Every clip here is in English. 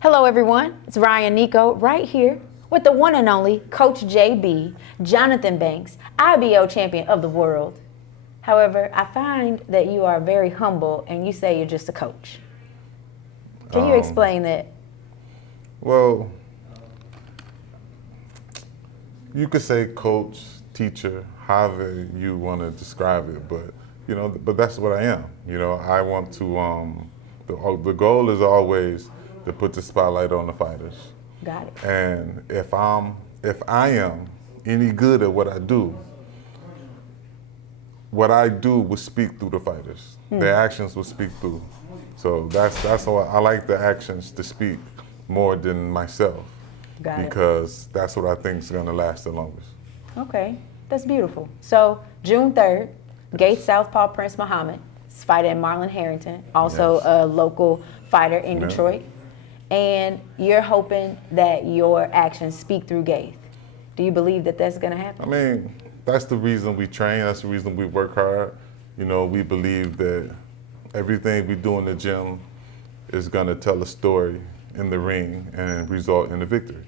Hello, everyone. It's Ryan Nico right here with the one and only Coach JB, Jonathan Banks, IBO champion of the world. However, I find that you are very humble and you say you're just a coach. Can you explain that? Well, you could say coach, teacher, however you want to describe it, but that's what I am. I want to. The goal is always to put the spotlight on the fighters. Got it. And if I am any good at what I do will speak through the fighters. Their actions will speak through. So that's why I like the actions to speak more than myself. Got it. Because that's what I think is going to last the longest. Okay, that's beautiful. So June 3rd, Gates Southpaw Prince Muhammad is fighting Marlon Harrington, also Yes. a local fighter in Yeah. Detroit. And you're hoping that your actions speak through Gates. Do you believe that that's going to happen? I mean, that's the reason we train. That's the reason we work hard. We believe that everything we do in the gym is going to tell a story in the ring and result in a victory.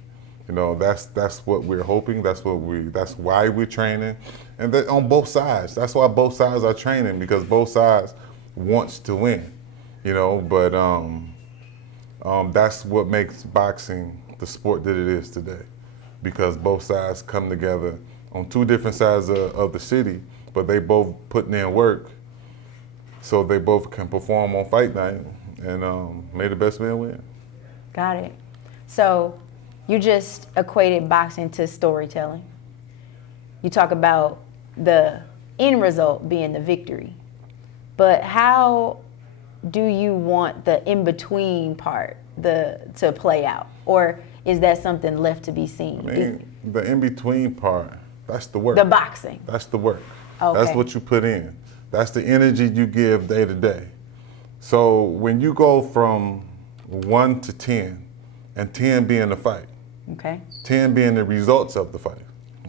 That's what we're hoping. That's why we're training, and that on both sides. That's why both sides are training, because both sides wants to win. But that's what makes boxing the sport that it is today, because both sides come together on two different sides of the city, but they both putting in work, so they both can perform on fight night and may the best man win. Got it. So you just equated boxing to storytelling. You talk about the end result being the victory, but how do you want the in-between part to play out? Or is that something left to be seen? I mean, the in-between part, that's the work. The boxing. That's the work. Okay. That's what you put in. That's the energy you give day to day. So when you go from 1 to 10, and 10 being the fight, Okay. 10 being the results of the fight,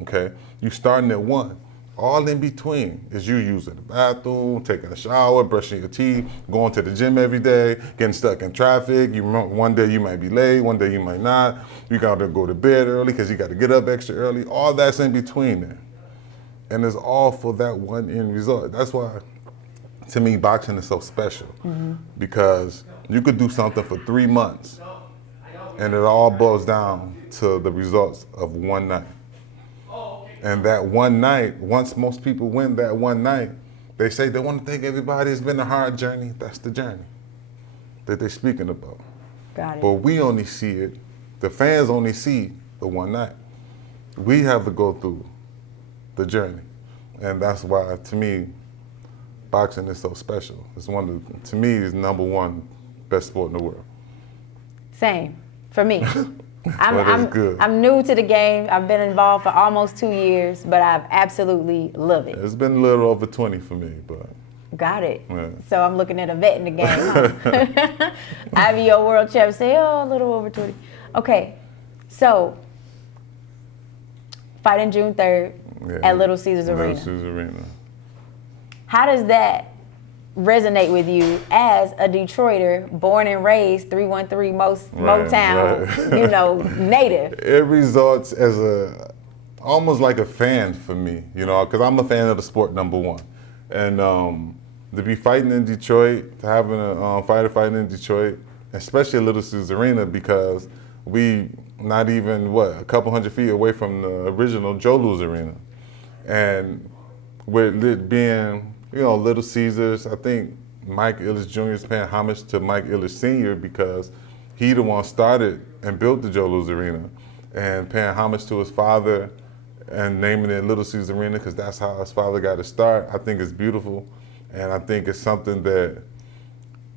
okay? You starting at 1. All in between is you using the bathroom, taking a shower, brushing your teeth, going to the gym every day, getting stuck in traffic. One day you might be late, one day you might not. You got to go to bed early because you got to get up extra early. All that's in between there. And it's all for that one end result. That's why, to me, boxing is so special. Because you could do something for 3 months, and it all boils down to the results of one night. And that one night, once most people win that one night, they say they want to thank everybody. It's been a hard journey. That's the journey that they're speaking about. Got it. But we only see it, the fans only see the one night. We have to go through the journey. And that's why, to me, boxing is so special. To me, it's #1 best sport in the world. Same for me. Good. I'm new to the game. I've been involved for almost 2 years, but I've absolutely loved it. It's been a little over 20 for me, but. Got it. Yeah. So I'm looking at a vet in the game, huh? IBO world champ say, a little over 20. Okay, so fighting June 3rd at Little Caesars Arena. Little Caesars Arena. How does that resonate with you as a Detroiter, born and raised 313 Motown, right. Native? It results as almost like a fan for me, because I'm a fan of the sport, #1. And to be fighting in Detroit, to having a fighter fighting in Detroit, especially at Little Caesars Arena, because we not even, a couple hundred feet away from the original Joe Louis Arena. And with it being, Little Caesars, I think Mike Ilitch Jr. is paying homage to Mike Ilitch Sr. because he the one started and built the Joe Louis Arena, and paying homage to his father and naming it Little Caesars Arena because that's how his father got to start. I think it's beautiful, and I think it's something that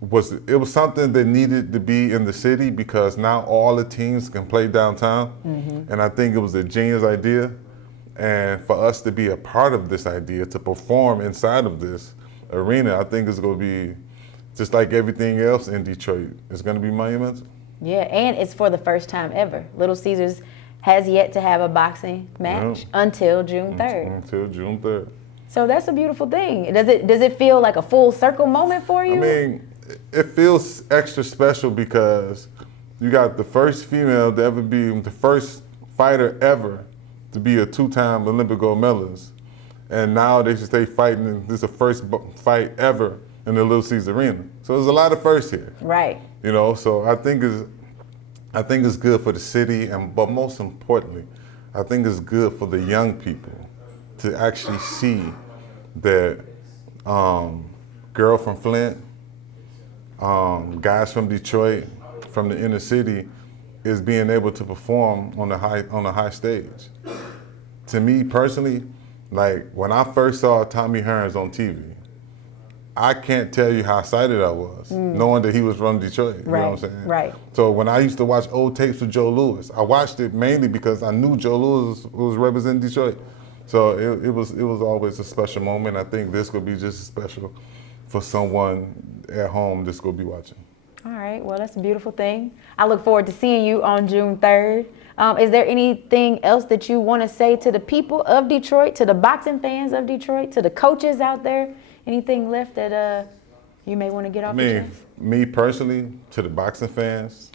was something that needed to be in the city because now all the teams can play downtown, and I think it was a genius idea. And for us to be a part of this idea, to perform inside of this arena, I think it's going to be just like everything else in Detroit. It's going to be monumental. Yeah, and it's for the first time ever. Little Caesars has yet to have a boxing match until June 3rd. Until June 3rd. So that's a beautiful thing. Does it feel like a full circle moment for you? I mean, it feels extra special because You got the first female to ever be the first fighter ever to be a 2-time Olympic gold medalist. And now they should stay fighting. And this is the first fight ever in the Little Caesars Arena. So there's a lot of firsts here. Right. You know, so I think it's good for the city, but most importantly, I think it's good for the young people to actually see that girl from Flint, guys from Detroit, from the inner city, is being able to perform on a high stage. To me personally, like when I first saw Tommy Hearns on TV, I can't tell you how excited I was, knowing that he was from Detroit. You know what I'm saying? Right. So when I used to watch old tapes with Joe Louis, I watched it mainly because I knew Joe Louis was representing Detroit. So it was always a special moment. I think this could be just as special for someone at home that's going to be watching. All right, well, that's a beautiful thing. I look forward to seeing you on June 3rd. Is there anything else that you want to say to the people of Detroit, to the boxing fans of Detroit, to the coaches out there? Anything left that you may want to get off your chest? Me personally, to the boxing fans,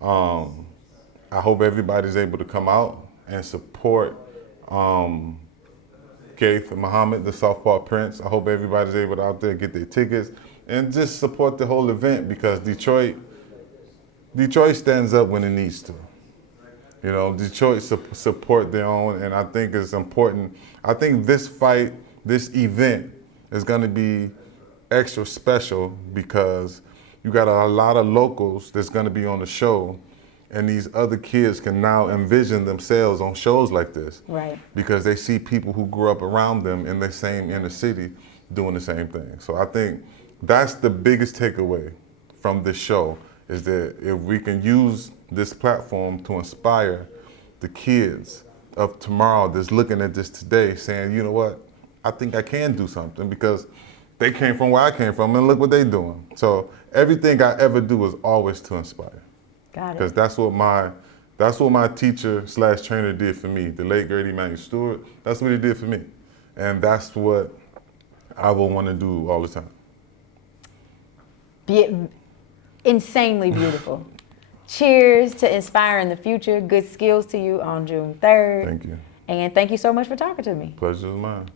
I hope everybody's able to come out and support Keith Muhammad, the Southpaw Prince. I hope everybody's able to out there get their tickets and just support the whole event, because Detroit stands up when it needs to. You know, Detroit support their own, and I think it's important. I think this fight, this event, is going to be extra special because you got a lot of locals that's going to be on the show, and these other kids can now envision themselves on shows like this. Right. Because they see people who grew up around them in the same inner city doing the same thing. So I think that's the biggest takeaway from this show, is that if we can use this platform to inspire the kids of tomorrow that's looking at this today saying, you know what, I think I can do something, because they came from where I came from and look what they're doing. So everything I ever do is always to inspire. Got it. Because that's what my teacher/trainer did for me, the late great Emmanuel Stewart. That's what he did for me. And that's what I will want to do all the time. Insanely beautiful. Cheers to inspiring the future. Good skills to you on June 3rd. Thank you. And thank you so much for talking to me. Pleasure's mine.